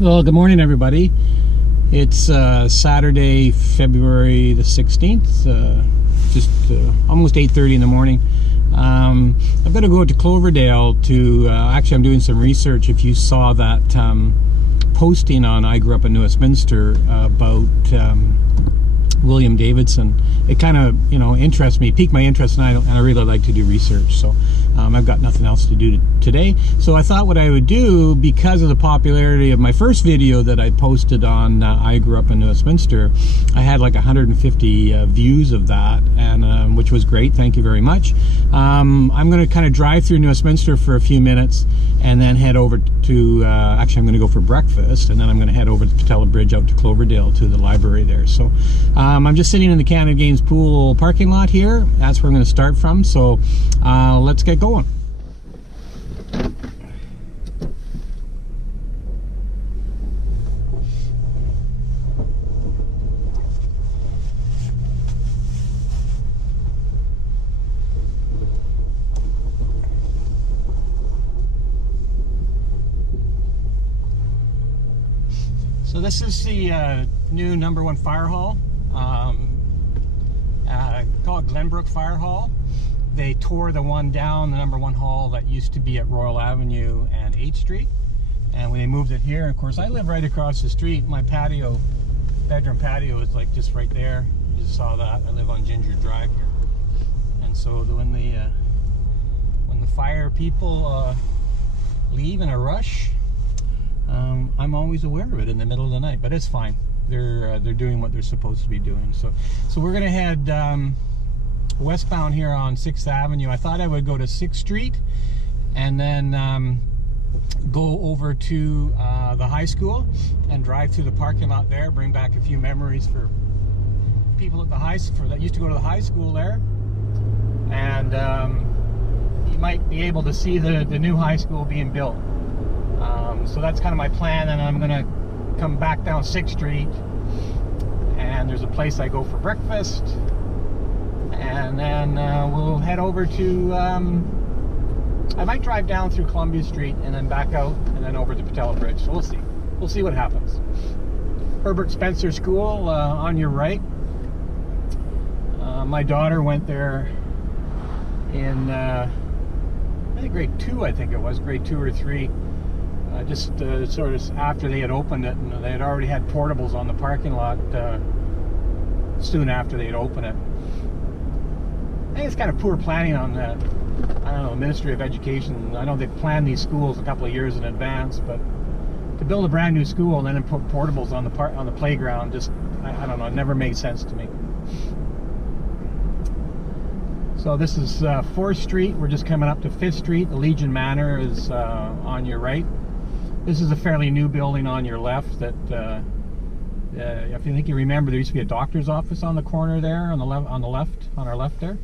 Well, good morning, everybody. It's Saturday, February the 16th, just almost 8:30 in the morning. I've got to go out to Cloverdale to, actually I'm doing some research. If you saw that posting on I Grew Up in Westminster about William Davidson, it kind of, interests me, piqued my interest, and I really like to do research. So I've got nothing else to do today. So I thought what I would do, because of the popularity of my first video that I posted on I Grew Up in Westminster, I had like 150 views of that, and which was great. Thank you very much. I'm going to kind of drive through New Westminster for a few minutes and then head over to, actually I'm going to go for breakfast, and then I'm going to head over to Patella Bridge out to Cloverdale to the library there. So I'm just sitting in the Canada Games pool parking lot here. That's where I'm going to start from. So let's get going. So this is the new #1 fire hall. Called Glenbrook Fire Hall. They tore the one down, the #1 hall that used to be at Royal Avenue and 8th Street. And when they moved it here, of course, I live right across the street. My patio, bedroom patio, is like just right there. You just saw that. I live on Ginger Drive here. And so when the fire people leave in a rush, I'm always aware of it in the middle of the night, but it's fine. They're doing what they're supposed to be doing. So we're gonna head westbound here on 6th Avenue. I thought I would go to 6th Street and then go over to the high school and drive through the parking lot there, bring back a few memories for people at the that used to go to the high school there. And you might be able to see the new high school being built. So that's kind of my plan, and I'm gonna come back down 6th Street, and there's a place I go for breakfast, and then we'll head over to I might drive down through Columbia Street and then back out and then over to Patella Bridge. So we'll see what happens. Herbert Spencer School on your right. My daughter went there in I think grade 2, I think it was grade 2 or 3. Just sort of after they had opened it, and they had already had portables on the parking lot soon after they had opened it. I think it's kind of poor planning on the, I don't know, Ministry of Education. I know they planned these schools a couple of years in advance, but to build a brand new school and then put portables on the playground, just I don't know, it never made sense to me. So this is 4th Street. We're just coming up to 5th Street. The Legion Manor is on your right. This is a fairly new building on your left that, if you think you remember, there used to be a doctor's office on the corner there, on our left there.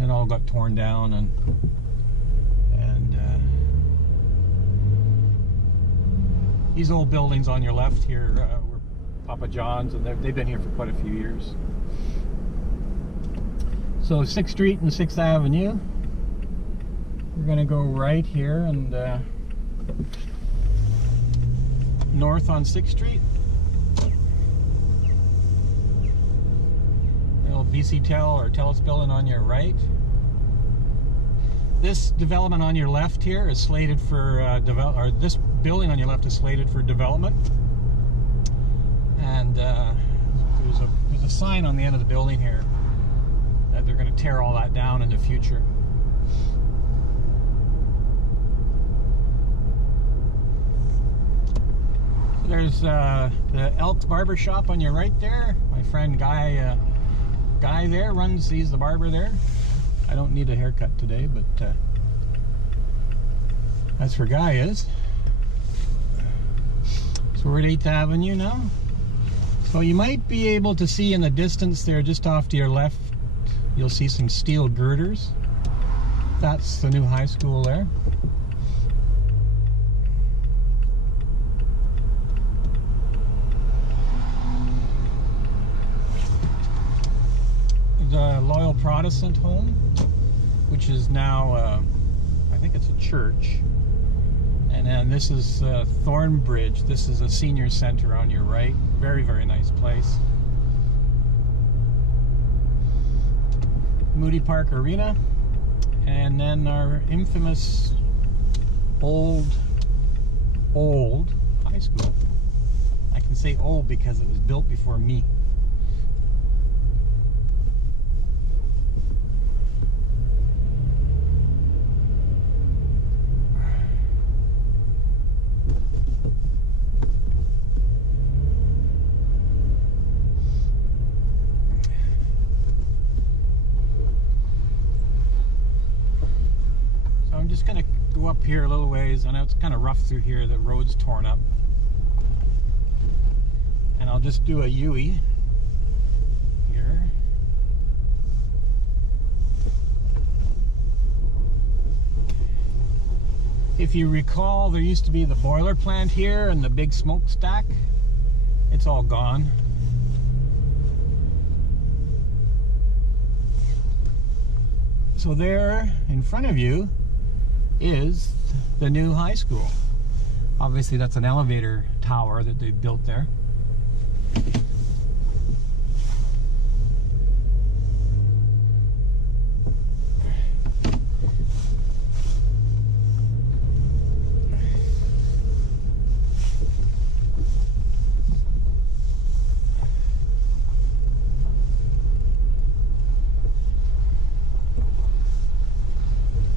It all got torn down, and these old buildings on your left here were Papa John's, and they've been here for quite a few years. So 6th Street and 6th Avenue. We're going to go right here and north on 6th Street. The old BC Tel or Telus building on your right. This development on your left here is slated for this building on your left is slated for development. And there's a sign on the end of the building here that they're going to tear all that down in the future. There's the Elks Barber Shop on your right there. My friend Guy there he's the barber there. I don't need a haircut today, but that's where Guy is. So we're at 8th Avenue now. So you might be able to see in the distance there, just off to your left, you'll see some steel girders. That's the new high school there. The Loyal Protestant home, which is now, I think it's a church. And then this is Thornbridge. This is a senior center on your right. Very, very nice place. Moody Park Arena. And then our infamous old high school. I can say old because it was built before me. I'm just going to go up here a little ways. I know it's kind of rough through here. The road's torn up. And I'll just do a U-ey here. If you recall, there used to be the boiler plant here and the big smokestack. It's all gone. So there in front of you is the new high school. Obviously that's an elevator tower that they built there.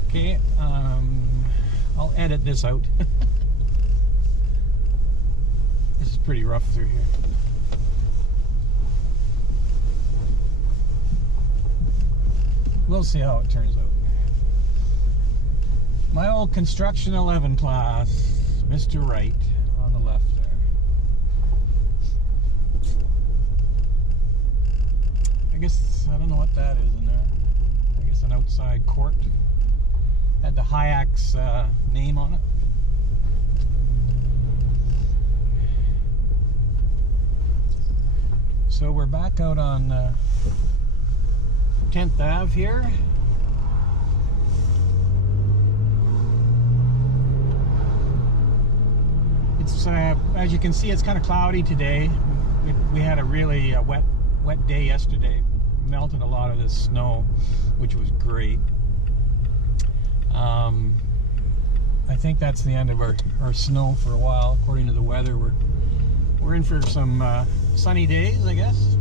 Okay, I'll edit this out. This is pretty rough through here. We'll see how it turns out. My old construction 11 class, Mr. Wright on the left there. I guess, I don't know what that is in there. I guess an outside court. Had the Hayek's name on it. So we're back out on 10th Ave here. It's as you can see, it's kind of cloudy today. We had a really wet day yesterday. Melted a lot of this snow, which was great. I think that's the end of our snow for a while, according to the weather. We're in for some sunny days, I guess.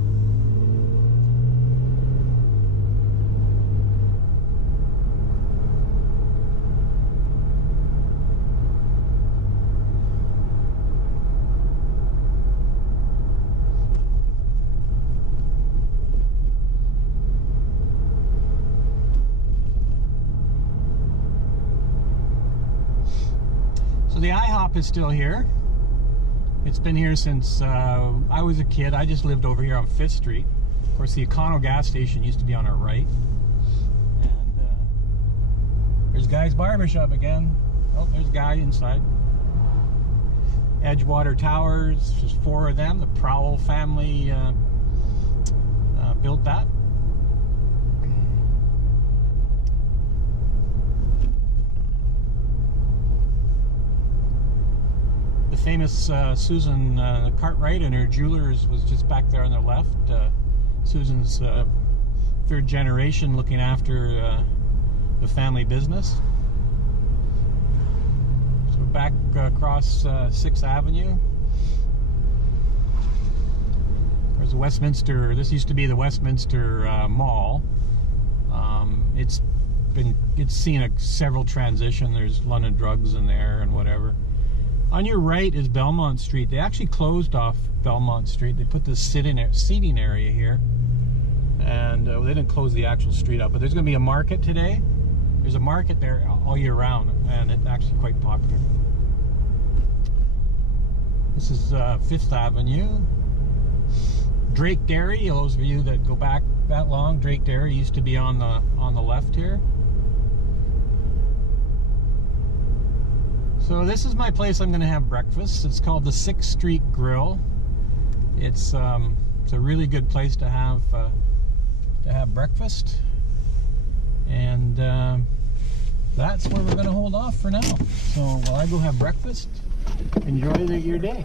The IHOP is still here. It's been here since I was a kid. I just lived over here on 5th Street. Of course, the Econo gas station used to be on our right. And there's Guy's Barbershop again. Oh, there's Guy inside. Edgewater Towers, there's 4 of them. The Prowell family built that. The famous Susan Cartwright and her jewelers was just back there on the left. Susan's 3rd generation looking after the family business. So back across 6th Avenue. There's the Westminster. This used to be the Westminster Mall. It's seen several transitions. There's London Drugs in there and whatever. On your right is Belmont Street. They actually closed off Belmont Street. They put this seating area here. And they didn't close the actual street up. But there's going to be a market today. There's a market there all year round. And it's actually quite popular. This is 5th Avenue. Drake Dairy. Those of you that go back that long, Drake Dairy used to be on the left here. So this is my place I'm going to have breakfast. It's called the 6th Street Grill. It's a really good place to have breakfast. And the that's where we're going to hold off for now. So while I go have breakfast, enjoy your day.